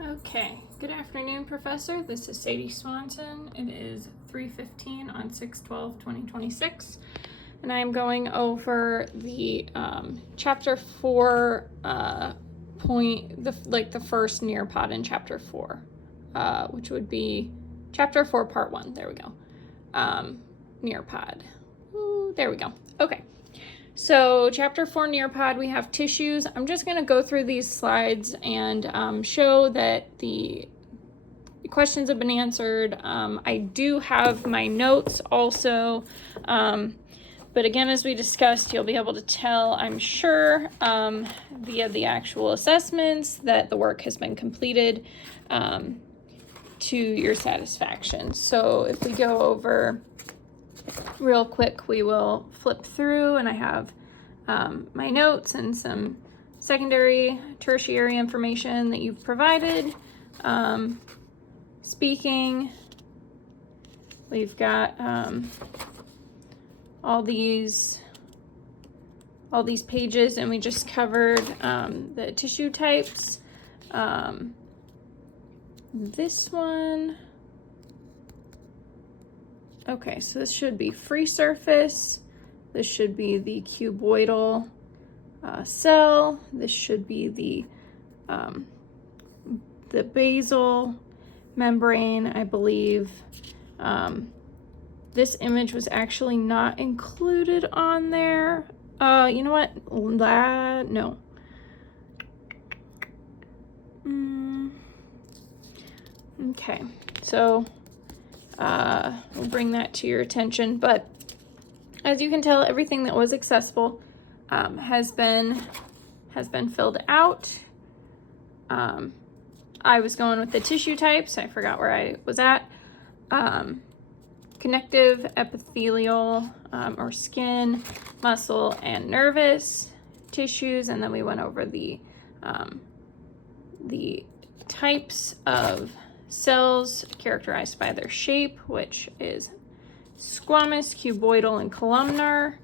Okay, good afternoon, Professor. This is Sadie Swanson. It is 3:15 on 6/12/2026, and I'm going over the chapter 4 the first Nearpod in chapter 4, which would be chapter 4, part 1. There we go. Nearpod. Ooh, there we go. Okay. So chapter 4 Nearpod, we have tissues. I'm just going to go through these slides and show that the questions have been answered. I do have my notes also, but again, as we discussed, you'll be able to tell, I'm sure, via the actual assessments that the work has been completed to your satisfaction. So if we go over real quick, we will flip through, and I have my notes and some secondary, tertiary information that you've provided. Speaking, we've got all these pages, and we just covered the tissue types. This one. Okay, so this should be free surface. This should be the cuboidal cell. This should be the basal membrane, I believe. This image was actually not included on there. You know what? No. Okay, so we'll bring that to your attention, but as you can tell, everything that was accessible has been filled out. I was going with the tissue types. I forgot where I was at. Connective, epithelial, or skin, muscle, and nervous tissues, and then we went over the types of cells characterized by their shape, which is squamous, cuboidal, and columnar.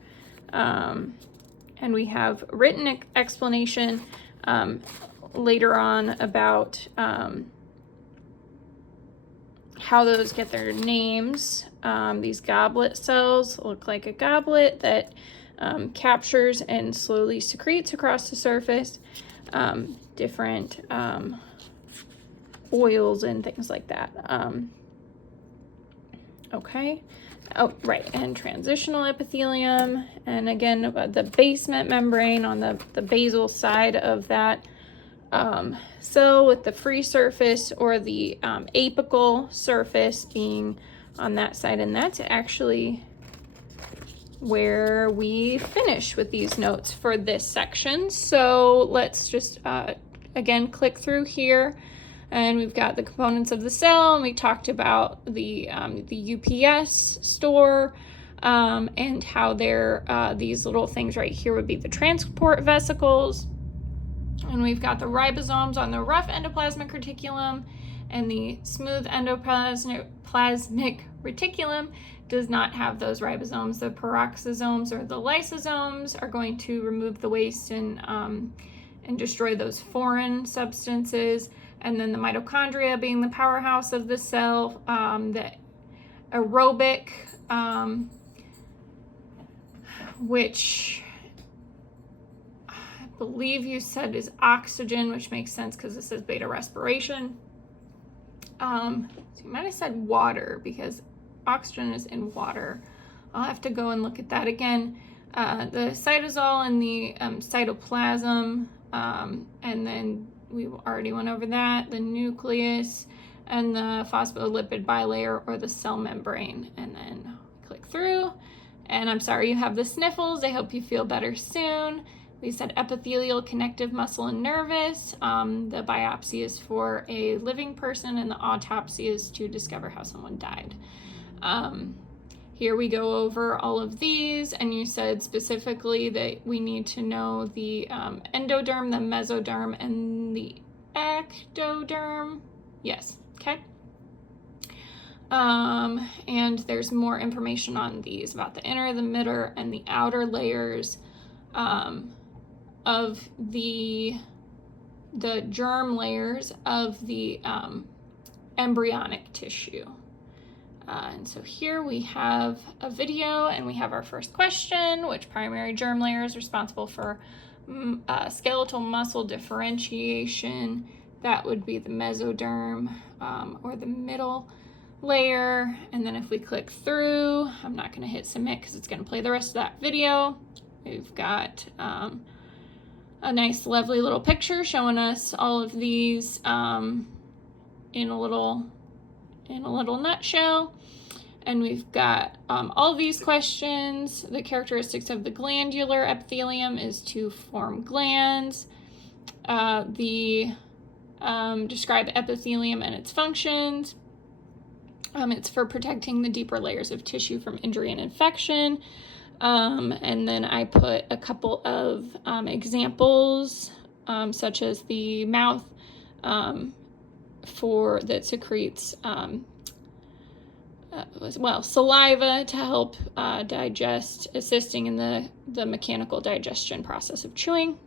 And we have written explanation later on about how those get their names. These goblet cells look like a goblet that captures and slowly secretes across the surface different oils and things like that. Okay. Oh, right. And transitional epithelium. And again, the basement membrane on the basal side of that cell, with the free surface or the apical surface being on that side. And that's actually where we finish with these notes for this section. So let's just, again, click through here. And we've got the components of the cell, and we talked about the UPS store, and how they're these little things right here would be the transport vesicles. And we've got the ribosomes on the rough endoplasmic reticulum, and the smooth endoplasmic reticulum does not have those ribosomes. The peroxisomes or the lysosomes are going to remove the waste and destroy those foreign substances. And then the mitochondria being the powerhouse of the cell, the aerobic, which I believe you said is oxygen, which makes sense because this is beta respiration. So you might have said water because oxygen is in water. I'll have to go and look at that again. The cytosol and the cytoplasm, and then we already went over that, the nucleus, and the phospholipid bilayer or the cell membrane. And then click through. And I'm sorry you have the sniffles. I hope you feel better soon. We said epithelial, connective, muscle, and nervous. The biopsy is for a living person, and the autopsy is to discover how someone died. Here we go over all of these, and you said specifically that we need to know the endoderm, the mesoderm, and the ectoderm. Yes, okay. And there's more information on these about the inner, the middle, and the outer layers of the the germ layers of the embryonic tissue. And so here we have a video, and we have our first question: which primary germ layer is responsible for skeletal muscle differentiation? That would be the mesoderm, or the middle layer. And then if we click through, I'm not going to hit submit because it's going to play the rest of that video. We've got a nice lovely little picture showing us all of these in a little nutshell. And we've got all these questions. The characteristics of the glandular epithelium is to form glands. Describe epithelium and its functions. It's for protecting the deeper layers of tissue from injury and infection. And then I put a couple of examples, such as the mouth that secretes saliva to help digest, assisting in the mechanical digestion process of chewing,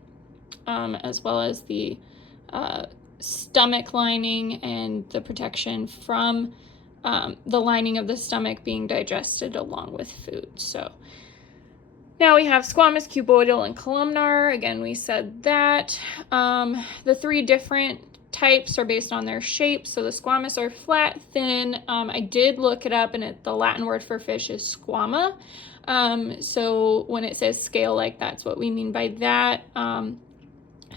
as well as the stomach lining and the protection from the lining of the stomach being digested along with food. So now we have squamous, cuboidal, and columnar. Again, we said that. The three different types are based on their shape. So the squamous are flat, thin. I did look it up, and the Latin word for fish is squama. So when it says scale-like, that's what we mean by that.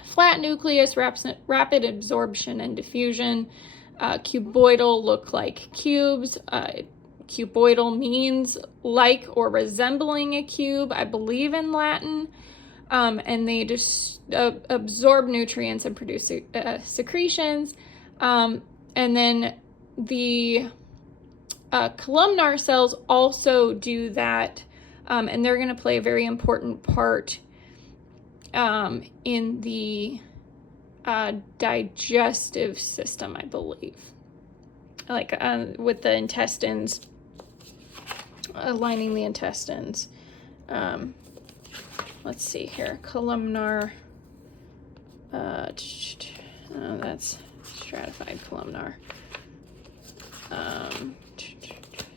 Flat nucleus, rapid absorption and diffusion. Cuboidal look like cubes. Cuboidal means like or resembling a cube, I believe, in Latin. And they just absorb nutrients and produce secretions. And then the columnar cells also do that, and they're going to play a very important part in the digestive system, I believe. Like with the intestines, lining the intestines. Let's see here, columnar, that's stratified columnar,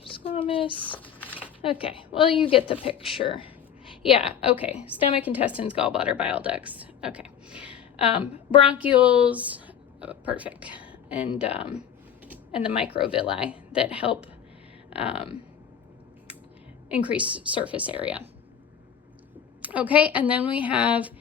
squamous, okay, well, you get the picture. Yeah, okay, stomach, intestines, gallbladder, bile ducts, okay, bronchioles, perfect, and the microvilli that help increase surface area. Okay, and then we have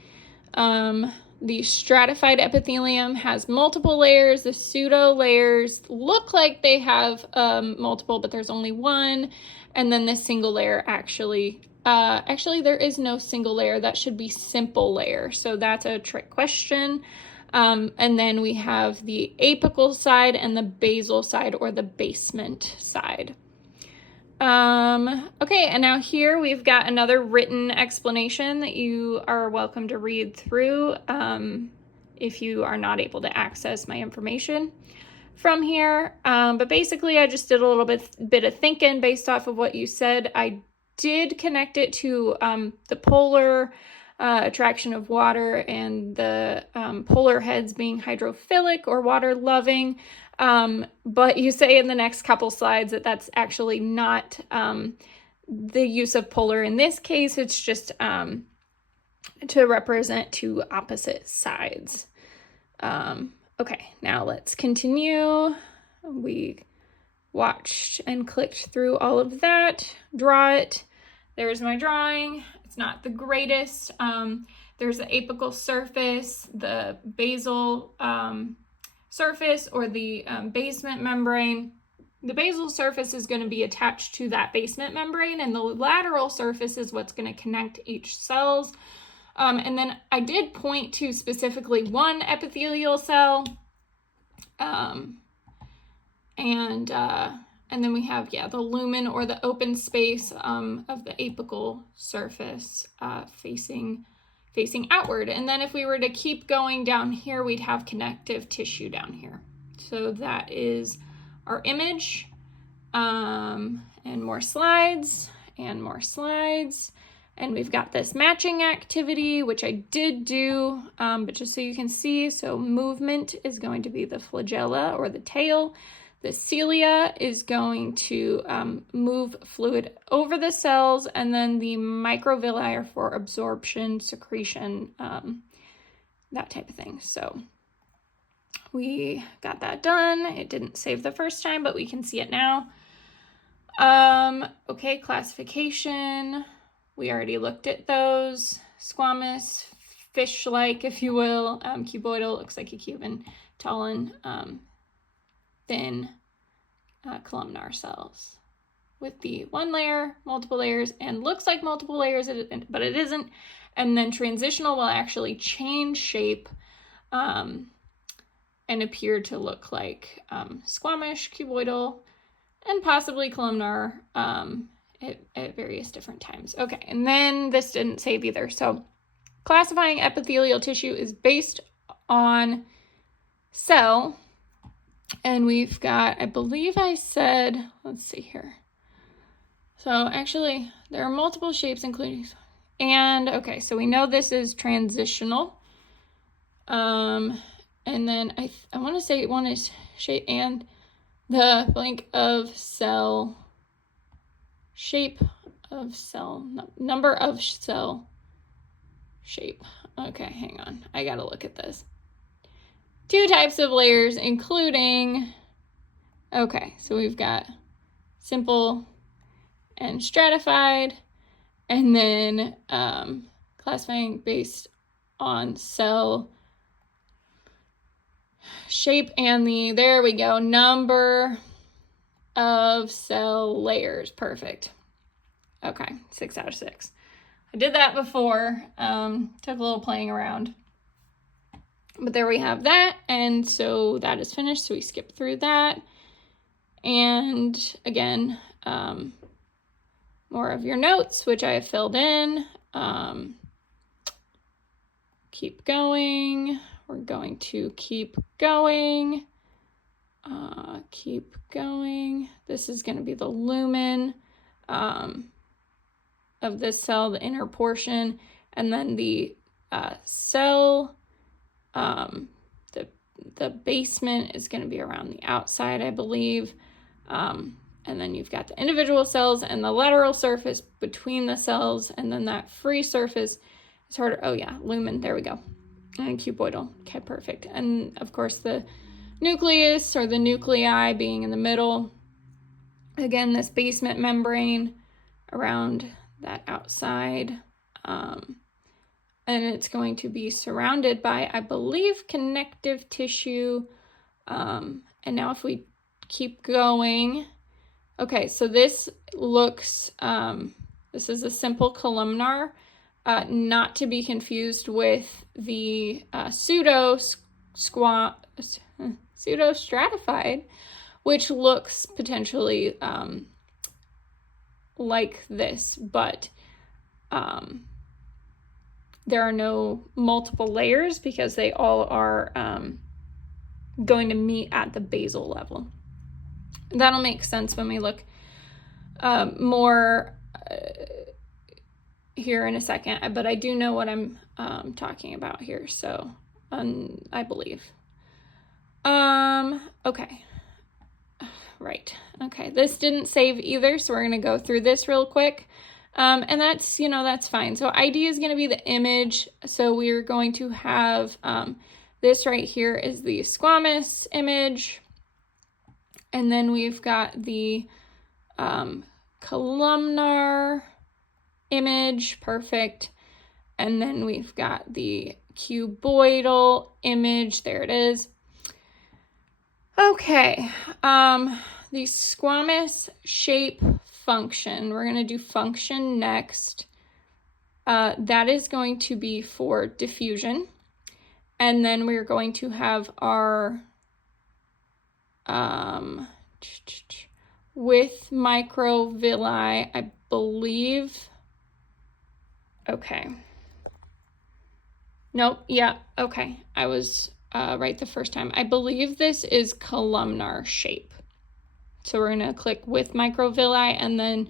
the stratified epithelium has multiple layers. The pseudo layers look like they have multiple, but there's only one. And then the single layer actually there is no single layer. That should be simple layer. So that's a trick question. And then we have the apical side and the basal side, or the basement side. Okay, and now here we've got another written explanation that you are welcome to read through if you are not able to access my information from here. But basically I just did a little bit of thinking based off of what you said. I did connect it to the polar attraction of water and the polar heads being hydrophilic or water loving. But you say in the next couple slides that that's actually not the use of polar in this case. It's just to represent two opposite sides. Okay, now let's continue. We watched and clicked through all of that. Draw it. There's my drawing. It's not the greatest. There's the apical surface, the basal surface, or the basement membrane. The basal surface is going to be attached to that basement membrane, and the lateral surface is what's going to connect each cells. And then I did point to specifically one epithelial cell. And then we have, the lumen, or the open space of the apical surface facing outward. And then if we were to keep going down here, we'd have connective tissue down here. So that is our image, and more slides, and more slides. And we've got this matching activity, which I did do, but just so you can see, so movement is going to be the flagella or the tail. The cilia is going to move fluid over the cells, and then the microvilli are for absorption, secretion, that type of thing. So we got that done. It didn't save the first time, but we can see it now. Okay, classification. We already looked at those. Squamous, fish-like, if you will. Cuboidal, looks like a cube, and Talon, thin columnar cells with the one layer, multiple layers, and looks like multiple layers, but it isn't. And then transitional will actually change shape and appear to look like squamish, cuboidal, and possibly columnar at various different times. Okay, and then this didn't save either. So classifying epithelial tissue is based on cell. And we've got, I believe I said, let's see here. So actually, there are multiple shapes, including, and okay, so we know this is transitional. And then I want to say one is shape and the blank of cell, shape of cell, number of cell, shape. Okay, hang on. I gotta look at this. 2 types of layers, including, okay, so we've got simple and stratified, and then classifying based on cell shape and the, there we go, number of cell layers. Perfect. Okay, 6 out of 6. I did that before, took a little playing around. But there we have that, and so that is finished, so we skip through that. And again, more of your notes, which I have filled in. Keep going. We're going to keep going. Keep going. This is going to be the lumen of this cell, the inner portion, and then the cell. The basement is going to be around the outside, I believe. And then you've got the individual cells and the lateral surface between the cells, and then that free surface is harder. Oh yeah, lumen, there we go. And cuboidal. Okay, perfect. And of course the nucleus or the nuclei being in the middle. Again, this basement membrane around that outside. And it's going to be surrounded by, I believe, connective tissue. And now if we keep going, okay, so this looks, this is a simple columnar, not to be confused with the pseudo-stratified, which looks potentially like this, but there are no multiple layers because they all are going to meet at the basal level. That'll make sense when we look more here in a second, but I do know what I'm talking about here, so I believe. Okay. Right. Okay, this didn't save either, so we're going to go through this real quick. And that's, that's fine. So ID is going to be the image. So we're going to have this right here is the squamous image. And then we've got the columnar image. Perfect. And then we've got the cuboidal image. There it is. Okay. The squamous shape function. We're going to do function next. That is going to be for diffusion. And then we're going to have our with microvilli, I believe. Okay. Nope. Yeah. Okay. I was right the first time. I believe this is columnar shape. So we're going to click with microvilli, and then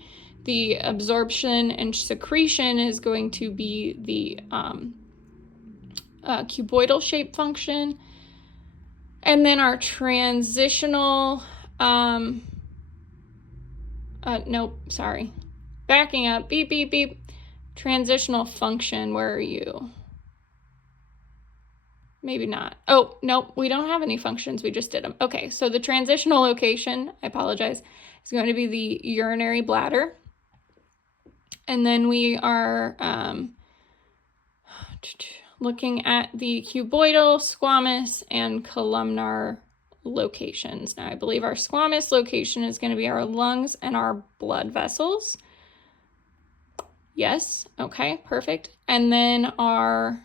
The absorption and secretion is going to be the cuboidal shape function. And then our transitional, nope, sorry. Backing up, beep, beep, beep. Transitional function, where are you? Maybe not. Oh, nope, we don't have any functions. We just did them. Okay, so the transitional location, I apologize, is going to be the urinary bladder. And then we are looking at the cuboidal, squamous, and columnar locations. Now, I believe our squamous location is going to be our lungs and our blood vessels. Yes, okay, perfect. And then our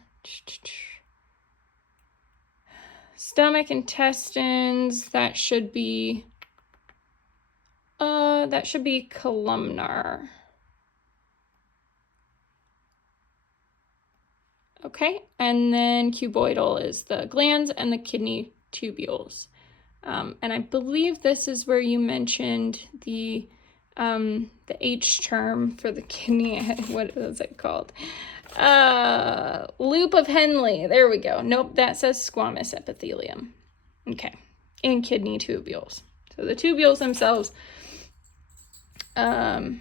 stomach, intestines, that should be columnar. Okay, and then cuboidal is the glands and the kidney tubules. And I believe this is where you mentioned the H term for the kidney. What is it called? Loop of Henle. There we go. Nope, that says squamous epithelium. Okay, and kidney tubules. So the tubules themselves are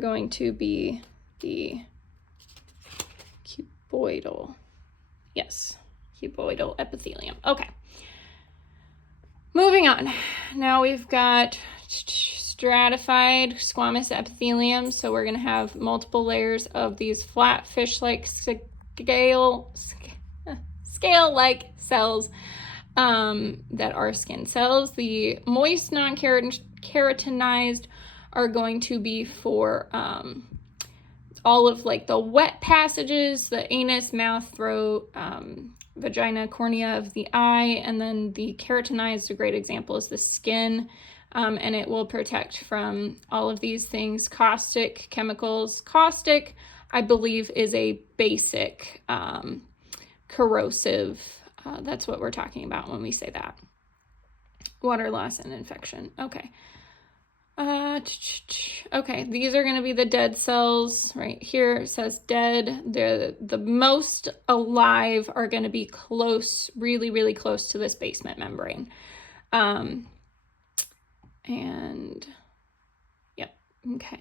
going to be the cuboidal. Yes, cuboidal epithelium. Okay. Moving on. Now we've got stratified squamous epithelium. So we're going to have multiple layers of these flat fish-like scale-like cells that are skin cells. The moist non-keratinized are going to be for all of like the wet passages, the anus, mouth, throat, vagina, cornea of the eye, and then the keratinized, a great example is the skin, and it will protect from all of these things. Caustic chemicals. Caustic, I believe, is a basic corrosive. That's what we're talking about when we say that. Water loss and infection. Okay. Okay, these are going to be the dead cells right here. It says dead. The most alive are going to be close, really, really close to this basement membrane. And yep, okay.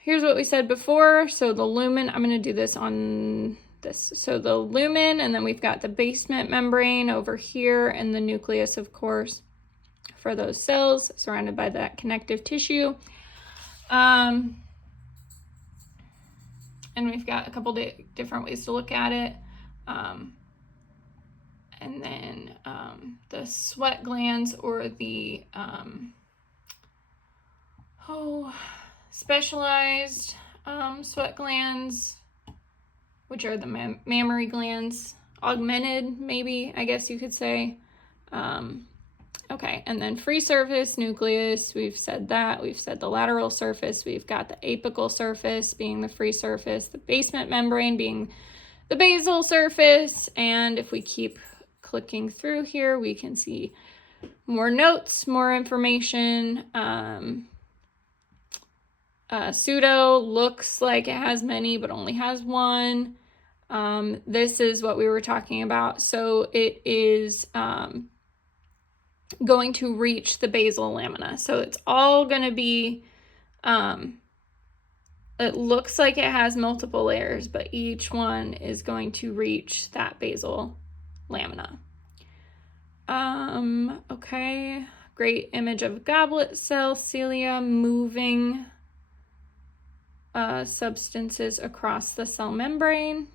Here's what we said before. So the lumen, I'm going to do this on this. So the lumen, and then we've got the basement membrane over here, and the nucleus, of course, for those cells, surrounded by that connective tissue. And we've got a couple different ways to look at it. And then the sweat glands, or the specialized sweat glands, which are the mammary glands, augmented, maybe, I guess you could say. Okay, and then free surface, nucleus, we've said that. We've said the lateral surface. We've got the apical surface being the free surface, the basement membrane being the basal surface, and if we keep clicking through here, we can see more notes, more information. Pseudo looks like it has many, but only has one. This is what we were talking about. So it is going to reach the basal lamina. So it's all going to be, it looks like it has multiple layers, but each one is going to reach that basal lamina. Okay, great image of goblet cell cilia moving substances across the cell membrane,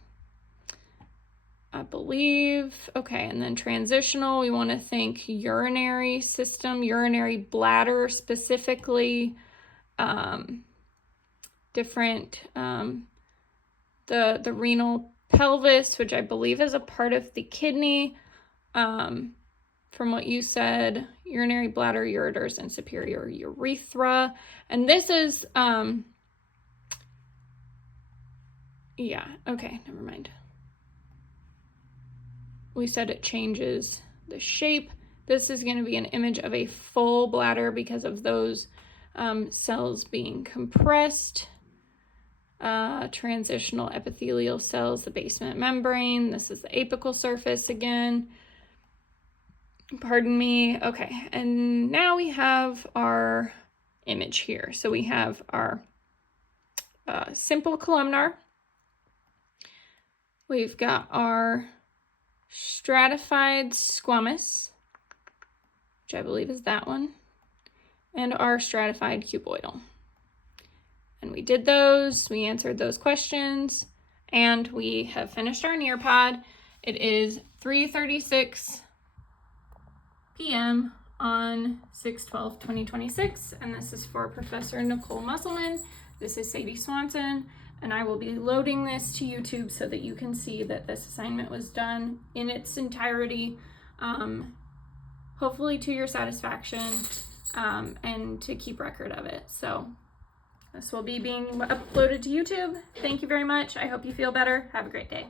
I believe. Okay, and then transitional, we want to think urinary system, urinary bladder specifically, different, the renal pelvis, which I believe is a part of the kidney, from what you said, urinary bladder, ureters, and superior urethra. And this is, yeah, okay, never mind. We said it changes the shape. This is going to be an image of a full bladder because of those cells being compressed. Transitional epithelial cells, the basement membrane. This is the apical surface again. Pardon me. Okay, and now we have our image here. So we have our simple columnar. We've got our stratified squamous, which I believe is that one, and our stratified cuboidal. And we did those, we answered those questions, and we have finished our Nearpod. It is 3:36 p.m. on 6/12/2026, and this is for Professor Nicole Musselman. This is Sadie Swanson, and I will be loading this to YouTube so that you can see that this assignment was done in its entirety, hopefully to your satisfaction, and to keep record of it. So this will be being uploaded to YouTube. Thank you very much. I hope you feel better. Have a great day.